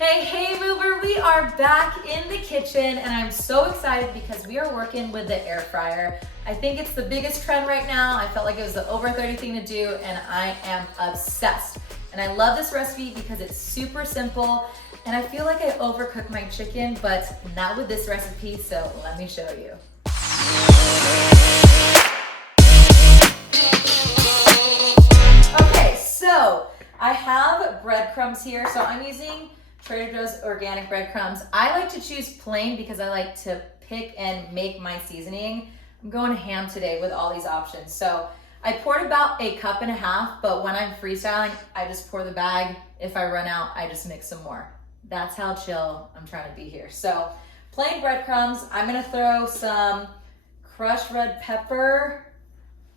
Hey mover, we are back in the kitchen and I'm so excited because we are working with the air fryer. I think it's the biggest trend right now. I felt like it was the over 30 thing to do and I am obsessed. And I love this recipe because it's super simple and I feel like I overcook my chicken, but not with this recipe, so let me show you. Okay, so I have breadcrumbs here, so I'm using Trader Joe's organic breadcrumbs. I like to choose plain because I like to pick and make my seasoning. I'm going ham today with all these options. So I poured about 1.5 cups, but when I'm freestyling, I just pour the bag. If I run out, I just mix some more. That's how chill I'm trying to be here. So plain breadcrumbs, I'm gonna throw some crushed red pepper,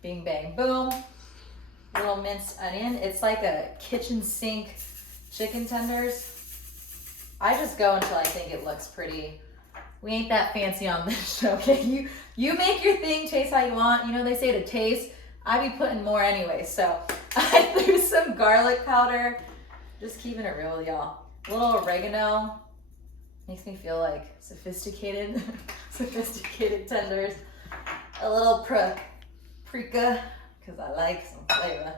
bing bang boom, little minced onion. It's like a kitchen sink chicken tenders. I just go until I think it looks pretty. We ain't that fancy on this show, okay? You make your thing taste how you want. You know, they say to taste. I be putting more anyway. So I threw some garlic powder. Just keeping it real with y'all. A little oregano. Makes me feel like sophisticated, sophisticated tenders. A little paprika, because I like some flavor.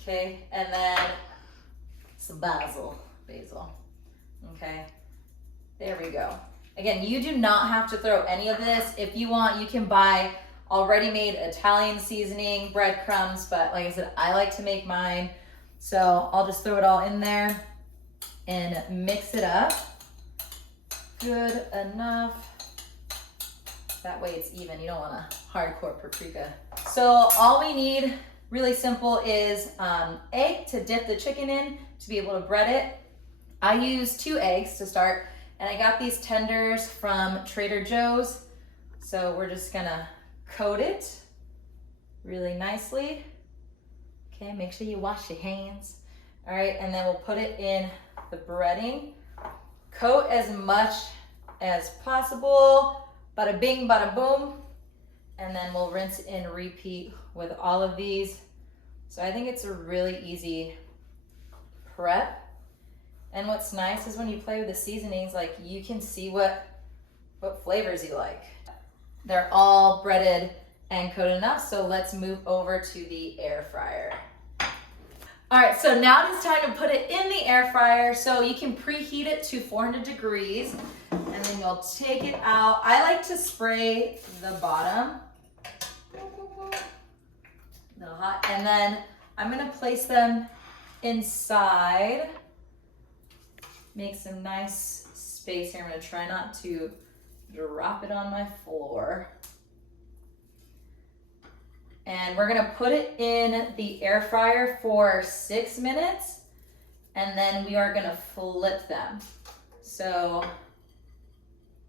Okay, and then some basil. Okay, there we go. Again, you do not have to throw any of this. If you want, you can buy already made Italian seasoning, breadcrumbs, but like I said, I like to make mine. So I'll just throw it all in there and mix it up. Good enough. That way it's even. You don't want a hardcore paprika. So all we need, really simple, is egg to dip the chicken in to be able to bread it. I use 2 eggs to start, and I got these tenders from Trader Joe's. So we're just gonna coat it really nicely. Okay, make sure you wash your hands. All right, and then we'll put it in the breading. Coat as much as possible. Bada bing, bada boom. And then we'll rinse and repeat with all of these. So I think it's a really easy prep. And what's nice is when you play with the seasonings, like you can see what flavors you like. They're all breaded and coated enough, so let's move over to the air fryer. All right, so now it's time to put it in the air fryer. So you can preheat it to 400 degrees, and then you'll take it out. I like to spray the bottom. A little hot. And then I'm gonna place them inside. Make some nice space here. I'm gonna try not to drop it on my floor. And we're gonna put it in the air fryer for 6 minutes, and then we are gonna flip them. So,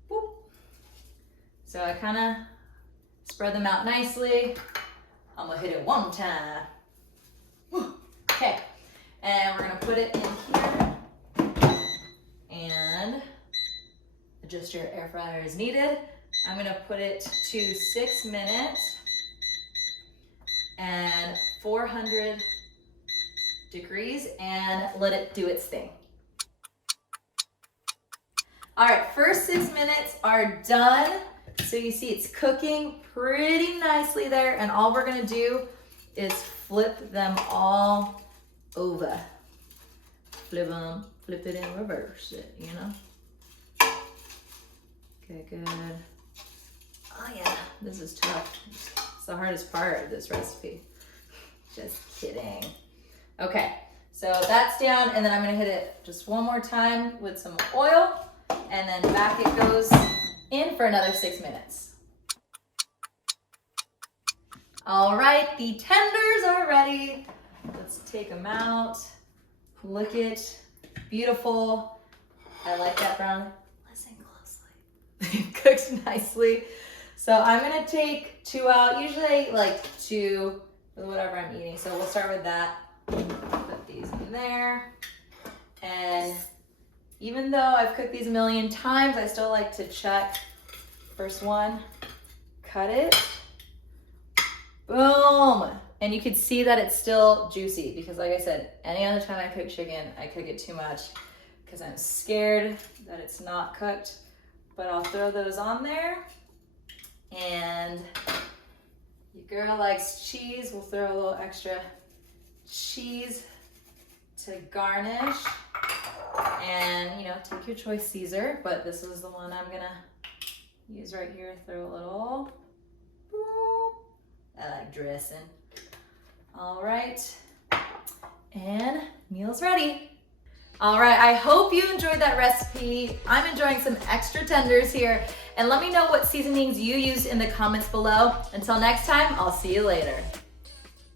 whoop. So I kinda spread them out nicely. I'm gonna hit it one time. Okay, and we're gonna put it in here. And adjust your air fryer as needed. I'm gonna put it to 6 minutes and 400 degrees and let it do its thing. All right, first 6 minutes are done. So you see it's cooking pretty nicely there, and all we're gonna do is flip them all over. Flip it and reverse it, you know? Okay, good. Oh yeah, this is tough. It's the hardest part of this recipe. Just kidding. Okay, so that's down, and then I'm gonna hit it just one more time with some oil, and then back it goes in for another 6 minutes. All right, the tenders are ready. Let's take them out. Look it. Beautiful. I like that brown. Listen closely. It cooks nicely. So I'm gonna take 2 out. Usually like 2 with whatever I'm eating. So we'll start with that. Put these in there. And even though I've cooked these a million times, I still like to check. First one, cut it. Boom. And you can see that it's still juicy because like I said, any other time I cook chicken, I cook it too much. because I'm scared that it's not cooked, but I'll throw those on there. And your girl likes cheese. We'll throw a little extra cheese to garnish. And, you know, take your choice, Caesar, but this is the one I'm gonna use right here. Throw a little, boop. I like dressing. All right, and meal's ready. All right, I hope you enjoyed that recipe. I'm enjoying some extra tenders here. And let me know what seasonings you use in the comments below. Until next time, I'll see you later.